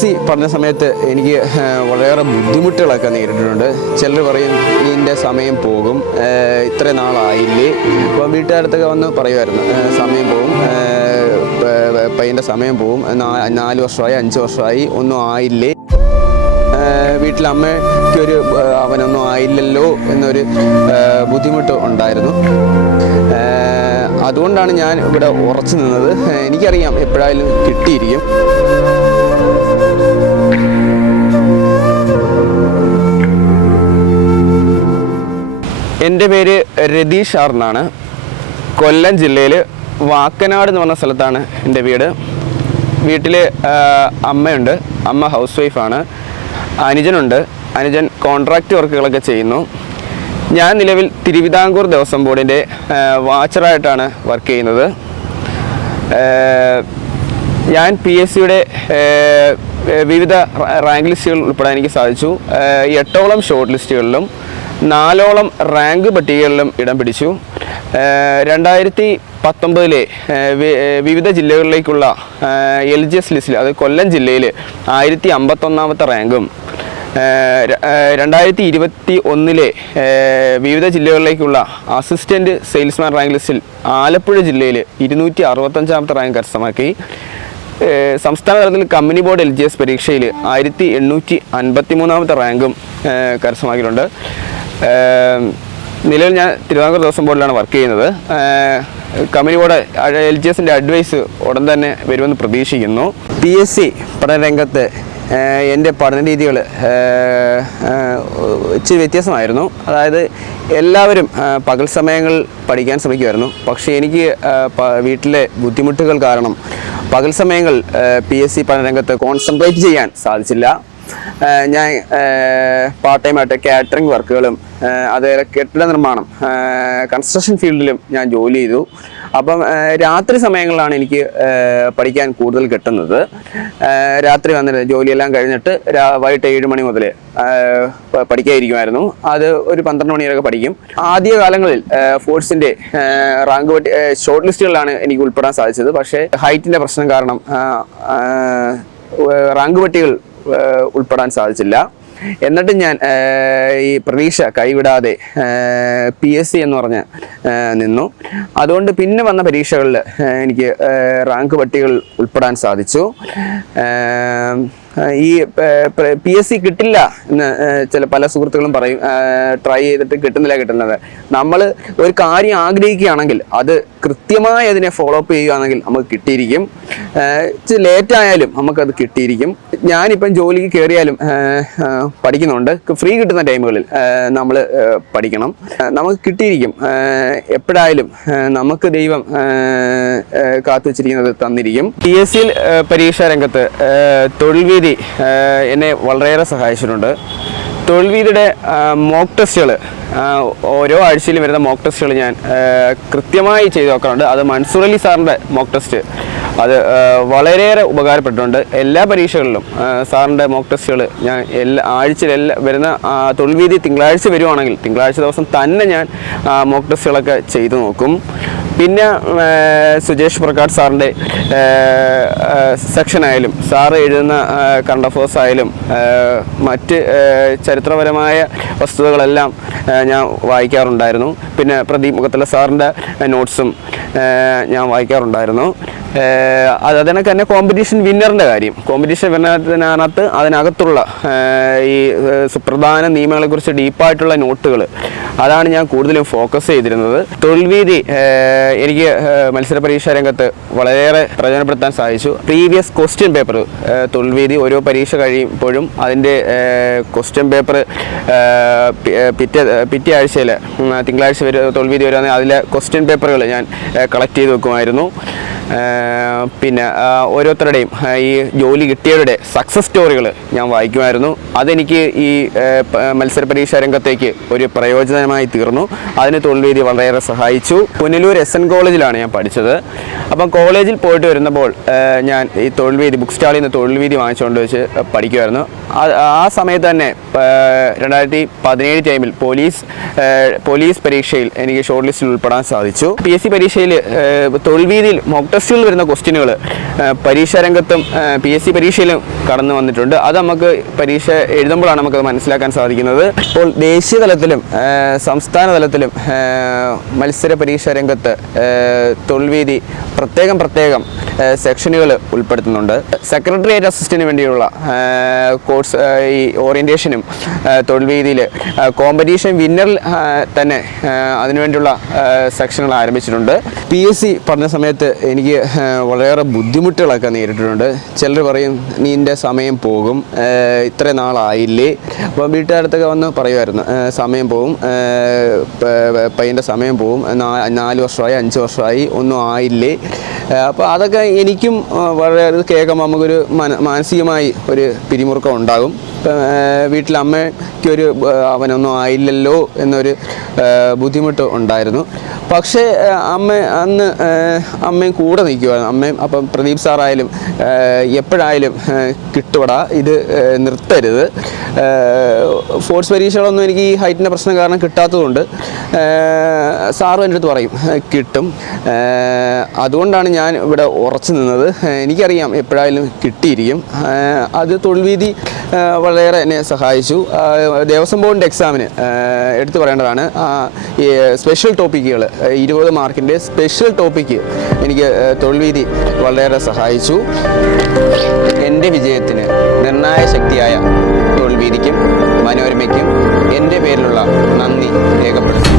C പഠന സമയത്ത് എനിക്ക് വളരെയേറെ ബുദ്ധിമുട്ടുകളൊക്കെ നേരിട്ടിട്ടുണ്ട്. ചിലർ പറയും ഇതിന്റെ സമയം പോകും. ഇത്ര നാളായില്ലേ. അപ്പോൾ വീട്ടുകാരത്തൊക്കെ വന്ന് പറയുമായിരുന്നു സമയം പോകും. പയ്യന്റെ സമയം പോകും. നാല് വർഷമായി അഞ്ച് വർഷമായി ഒന്നും ആയില്ലേ? ആഹ് വീട്ടിൽ അമ്മയ്ക്കൊരു അവനൊന്നും ആയില്ലല്ലോ എന്നൊരു ബുദ്ധിമുട്ട് ഉണ്ടായിരുന്നു. അതുകൊണ്ടാണ് ഞാൻ ഇവിടെ ഉറച്ചു നിന്നത്. എനിക്കറിയാം എപ്പോഴായാലും കിട്ടിയിരിക്കും. എന്റെ പേര് രതീഷ് ആർ എന്നാണ് കൊല്ലം ജില്ലയിൽ വാക്കനാട് എന്ന് പറഞ്ഞ സ്ഥലത്താണ് എന്റെ വീട്. വീട്ടിൽ അമ്മയുണ്ട്. അമ്മ ഹൗസ് വൈഫാണ് അനുജനുണ്ട്. അനുജൻ കോൺട്രാക്റ്റ് വർക്കുകളൊക്കെ ചെയ്യുന്നു. ഞാൻ നിലവിൽ തിരുവിതാംകൂർ ദേവസ്വം ബോർഡിന്റെ വാച്ചറായിട്ടാണ് വർക്ക് ചെയ്യുന്നത്. ഞാൻ പി എസ് സിയുടെ വിവിധ റാങ്ക് ലിസ്റ്റുകൾ ഉൾപ്പെടാൻ എനിക്ക് സാധിച്ചു. എട്ടോളം ഷോർട്ട് ലിസ്റ്റുകളിലും നാലോളം റാങ്ക് പട്ടികകളിലും ഇടം പിടിച്ചു. രണ്ടായിരത്തി പത്തൊമ്പതിലെ വിവിധ ജില്ലകളിലേക്കുള്ള എൽ ജി എസ് ലിസ്റ്റിൽ അത് കൊല്ലം ജില്ലയിൽ ആയിരത്തി അമ്പത്തൊന്നാമത്തെ റാങ്കും രണ്ടായിരത്തി ഇരുപത്തി ഒന്നിലെ വിവിധ ജില്ലകളിലേക്കുള്ള അസിസ്റ്റന്റ് സെയിൽസ്മാൻ റാങ്ക് ലിസ്റ്റിൽ ആലപ്പുഴ ജില്ലയിൽ ഇരുന്നൂറ്റി അറുപത്തഞ്ചാമത്തെ റാങ്ക് കരസ്ഥമാക്കി സംസ്ഥാന തലത്തിൽ company board L G S പരീക്ഷയിൽ ആയിരത്തി എണ്ണൂറ്റി അൻപത്തി മൂന്നാമത്തെ റാങ്കും കരസ്ഥമാക്കിയിട്ടുണ്ട്. നിലവിൽ ഞാൻ തിരുവിതാംകൂർ ദേവസ്വം ബോർഡിലാണ് വർക്ക് ചെയ്യുന്നത്. കമ്പനി ബോർഡ് എൽ ജി എസിന്റെ അഡ്വൈസ് ഉടൻ തന്നെ വരുമെന്ന് പ്രതീക്ഷിക്കുന്നു. പി എസ് സി പഠനരംഗത്ത് എന്റെ പഠന രീതികൾ ഇച്ചിരി വ്യത്യാസമായിരുന്നു അതായത് എല്ലാവരും പകൽ സമയങ്ങളിൽ പഠിക്കാൻ ശ്രമിക്കുമായിരുന്നു. പക്ഷേ എനിക്ക് വീട്ടിലെ ബുദ്ധിമുട്ടുകൾ കാരണം പകൽ സമയങ്ങൾ പി എസ് സി പഠനരംഗത്ത് കോൺസെൻട്രേറ്റ് ചെയ്യാൻ സാധിച്ചില്ല. ഞാൻ പാർട്ട് ടൈം ആയിട്ട് കാറ്ററിംഗ് വർക്കുകളും അതേപോലെ കെട്ടിട നിർമ്മാണം കൺസ്ട്രക്ഷൻ ഫീൽഡിലും ഞാൻ ജോലി ചെയ്തു. അപ്പം രാത്രി സമയങ്ങളിലാണ് എനിക്ക് പഠിക്കാൻ കൂടുതൽ കിട്ടുന്നത്. രാത്രി വന്നിട്ട് ജോലിയെല്ലാം കഴിഞ്ഞിട്ട് വൈകിട്ട് ഏഴ് മണി മുതൽ പഠിക്കാതിരിക്കുമായിരുന്നു അത് ഒരു പന്ത്രണ്ട് മണി വരെയൊക്കെ പഠിക്കും. ആദ്യ കാലങ്ങളിൽ ഫോഴ്സിന്റെ റാങ്ക് പട്ടി ഷോർട്ട് ലിസ്റ്റുകളിലാണ് എനിക്ക് ഉൾപ്പെടാൻ സാധിച്ചത്. പക്ഷേ ഹൈറ്റിന്റെ പ്രശ്നം കാരണം റാങ്ക് പട്ടികൾ ഉൾപ്പെടാൻ സാധിച്ചില്ല. എന്നിട്ടും ഞാൻ ഈ പ്രതീക്ഷ കൈവിടാതെ പി എസ് സി എന്ന് പറഞ്ഞ് നിന്നു. അതുകൊണ്ട് പിന്നെ വന്ന പരീക്ഷകളിൽ എനിക്ക് റാങ്ക് പട്ടികൾ ഉൾപ്പെടാൻ സാധിച്ചു. ഈ പി എസ് സി കിട്ടില്ല എന്ന് ചില പല സുഹൃത്തുക്കളും പറയും. ട്രൈ ചെയ്തിട്ട് കിട്ടുന്നില്ല കിട്ടുന്നത്. നമ്മൾ ഒരു കാര്യം ആഗ്രഹിക്കുകയാണെങ്കിൽ അത് കൃത്യമായി അതിനെ ഫോളോ അപ്പ് ചെയ്യുകയാണെങ്കിൽ നമുക്ക് കിട്ടിയിരിക്കും. ലേറ്റ് ആയാലും നമുക്കത് കിട്ടിയിരിക്കും. ഞാനിപ്പം ജോലിക്ക് കയറിയാലും പഠിക്കുന്നുണ്ട്. ഫ്രീ കിട്ടുന്ന ടൈമുകളിൽ നമ്മൾ പഠിക്കണം. നമുക്ക് കിട്ടിയിരിക്കും. എപ്പോഴായാലും നമുക്ക് ദൈവം ഏഹ്, ഏഹ്, കാത്തു വെച്ചിരിക്കുന്നത് തന്നിരിക്കും പി എസ് സിയിൽ പരീക്ഷാ രംഗത്ത് തൊഴിൽ വീതി ഏഹ്, എന്നെ വളരെയേറെ സഹായിച്ചിട്ടുണ്ട്. തൊഴിൽ വീതിയുടെ മോക്ക് ടെസ്റ്റുകൾ ഓരോ ആഴ്ചയിലും വരുന്ന മോക്ക് ടെസ്റ്റുകൾ ഞാൻ കൃത്യമായി ചെയ്തു നോക്കാറുണ്ട് അത് മൻസൂർ അലി സാറിന്റെ മോക്ക് ടെസ്റ്റ് അത് വളരെയേറെ ഉപകാരപ്പെട്ടിട്ടുണ്ട്. എല്ലാ പരീക്ഷകളിലും സാറിന്റെ മോക്ക് ടെസ്റ്റുകൾ ഞാൻ എല്ലാ ആഴ്ചയിൽ എല്ലാ വരുന്ന ആ, തൊഴിൽ വീതി തിങ്കളാഴ്ച വരുവാണെങ്കിൽ തിങ്കളാഴ്ച ദിവസം തന്നെ ഞാൻ മോക്ക് ടെസ്റ്റുകളൊക്കെ ചെയ്തു നോക്കും. പിന്നെ സുജേഷ് പ്രകാശ് സാറിന്റെ സെക്ഷൻ ആയാലും സാറ് എഴുതുന്ന കണ്ടഫോസ് ആയാലും മറ്റ് ചരിത്രപരമായ വസ്തുതകളെല്ലാം ഞാൻ വായിക്കാറുണ്ടായിരുന്നു. പിന്നെ പ്രദീപ് മുഖത്തല സാറിന്റെ നോട്ട്സും ഞാൻ വായിക്കാറുണ്ടായിരുന്നു. അത് അതിനൊക്കെ തന്നെ കോമ്പറ്റീഷൻ വിന്നറിന്റെ കാര്യം. കോമ്പറ്റീഷൻ വിന്നറിനകത്ത് അതിനകത്തുള്ള ഈ സുപ്രധാന നിയമങ്ങളെക്കുറിച്ച് ഡീപ്പായിട്ടുള്ള നോട്ടുകൾ അതാണ് ഞാൻ കൂടുതലും ഫോക്കസ് ചെയ്തിരുന്നത്. തൊഴിൽ വീതി എനിക്ക് മത്സര പരീക്ഷാ രംഗത്ത് വളരെയേറെ പ്രയോജനപ്പെടുത്താൻ സാധിച്ചു. പ്രീവിയസ് ക്വസ്റ്റ്യൻ പേപ്പർ തൊഴിൽ വീതി ഓരോ പരീക്ഷ കഴിയുമ്പോഴും അതിന്റെ ക്വസ്റ്റ്യൻ പേപ്പർ പിറ്റേ പിറ്റേ ആഴ്ചയിൽ തിങ്കളാഴ്ച വരെ തൊഴിൽ വീതി വരുവാണെങ്കിൽ അതിലെ ക്വസ്റ്റ്യൻ പേപ്പറുകൾ ഞാൻ കളക്ട് ചെയ്ത് വെക്കുമായിരുന്നു. പിന്നെ ഓരോരുത്തരുടെയും ഈ ജോലി കിട്ടിയവരുടെ സക്സസ് സ്റ്റോറികൾ ഞാൻ വായിക്കുമായിരുന്നു. അതെനിക്ക് ഈ മത്സര പരീക്ഷാ രംഗത്തേക്ക് ഒരു പ്രയോജനമായി തീർന്നു. അതിന് തൊഴിൽ രീതി വളരെയേറെ സഹായിച്ചു. പുനലൂർ എസ് എൻ കോളേജിലാണ് ഞാൻ പഠിച്ചത്. അപ്പം കോളേജിൽ പോയിട്ട് വരുന്നപ്പോൾ ഞാൻ ഈ തൊഴിൽ വീതി ബുക്ക് സ്റ്റാളിൽ നിന്ന് തൊഴിൽ വീതി വാങ്ങിച്ചുകൊണ്ട് വെച്ച് പഠിക്കുമായിരുന്നു. ആ- സമയത്ത് തന്നെ രണ്ടായിരത്തി പതിനേഴ് ടൈമിൽ പോലീസ് പോലീസ് പരീക്ഷയിൽ എനിക്ക് ഷോർട്ട് ലിസ്റ്റിൽ ഉൾപ്പെടാൻ സാധിച്ചു. പി എസ് സി പരീക്ഷയിൽ തൊഴിൽവീതിയിൽ മോക്ക് ടെസ്റ്റുകൾ വരുന്ന ക്വസ്റ്റ്യനുകൾ പരീക്ഷാ രംഗത്തും പി എസ് സി പരീക്ഷയിലും കടന്നു വന്നിട്ടുണ്ട്. അത് നമുക്ക് പരീക്ഷ എഴുതുമ്പോഴാണ് നമുക്കത് മനസ്സിലാക്കാൻ സാധിക്കുന്നത്. ഇപ്പോൾ ദേശീയ തലത്തിലും സംസ്ഥാന തലത്തിലും മത്സര പരീക്ഷാ രംഗത്ത് തൊഴിൽവീതി പ്രത്യേകം പ്രത്യേകം സെക്ഷനുകൾ ഉൾപ്പെടുത്തുന്നുണ്ട്. സെക്രട്ടേറിയറ്റ് അസിസ്റ്റന്റിന് വേണ്ടിയുള്ള കോഴ്സ് ഈ ഓറിയന്റേഷനും തൊഴിൽവീതിയിൽ കോമ്പറ്റീഷൻ വിന്നറിൽ തന്നെ അതിനുവേണ്ടിയുള്ള സെക്ഷനുകൾ ആരംഭിച്ചിട്ടുണ്ട്. പി എസ് സി പഠന സമയത്ത് എനിക്ക് ആ, വളരെയേറെ ബുദ്ധിമുട്ടുകളൊക്കെ നേരിട്ടിട്ടുണ്ട്. ചിലർ പറയും നിന്റെ സമയം പോകും. ഇത്ര നാളായില്ലേ? അപ്പോൾ വീട്ടുകാരത്തൊക്കെ വന്ന് പറയുമായിരുന്നു സമയം പോകും. പയ്യന്റെ സമയം പോകും. നാല് വർഷമായി അഞ്ച് വർഷമായി ഒന്നും ആയില്ലേ? അപ്പോൾ അതൊക്കെ എനിക്കും വളരെ അത് കേൾക്കുമ്പോൾ നമുക്കൊരു മന മാനസികമായി ഒരു പിരിമുറുക്കം ഉണ്ടാകും. വീട്ടിൽ അമ്മയ്ക്കൊരു അവനൊന്നും ആയില്ലല്ലോ എന്നൊരു ബുദ്ധിമുട്ട് ഉണ്ടായിരുന്നു. പക്ഷേ അമ്മ അന്ന് അമ്മയും കൂടെ നിൽക്കുവാണ്. അമ്മയും അപ്പം പ്രദീപ് സാറായാലും എപ്പോഴായാലും കിട്ടുവട. ഇത് നിർത്തരുത്. ഫോർട്സ് പരീക്ഷകളൊന്നും എനിക്ക് ഈ ഹൈറ്റിന്റെ പ്രശ്നം കാരണം കിട്ടാത്തതുകൊണ്ട് സാറും എന്റെ അടുത്ത് പറയും കിട്ടും. അതുകൊണ്ടാണ് ഞാൻ ഇവിടെ ഉറച്ചു നിന്നത്. എനിക്കറിയാം എപ്പോഴായാലും കിട്ടിയിരിക്കും. അത് തൊഴിൽവീതി വളരെയേറെ എന്നെ സഹായിച്ചു. ദേവസ്വം ബോർഡിന്റെ എക്സാമിന് എടുത്തു പറയേണ്ടതാണ്. സ്പെഷ്യൽ ടോപ്പിക്കുകൾ ഇരുപത് മാർക്കിന്റെ സ്പെഷ്യൽ ടോപ്പിക്ക് എനിക്ക് തൊഴിൽവീതി വളരെയേറെ സഹായിച്ചു എന്റെ വിജയത്തിന് നിർണായ ശക്തിയായ തൊഴിൽവീതിക്കും മനോരമയ്ക്കും എന്റെ പേരിലുള്ള നന്ദി രേഖപ്പെടുത്തി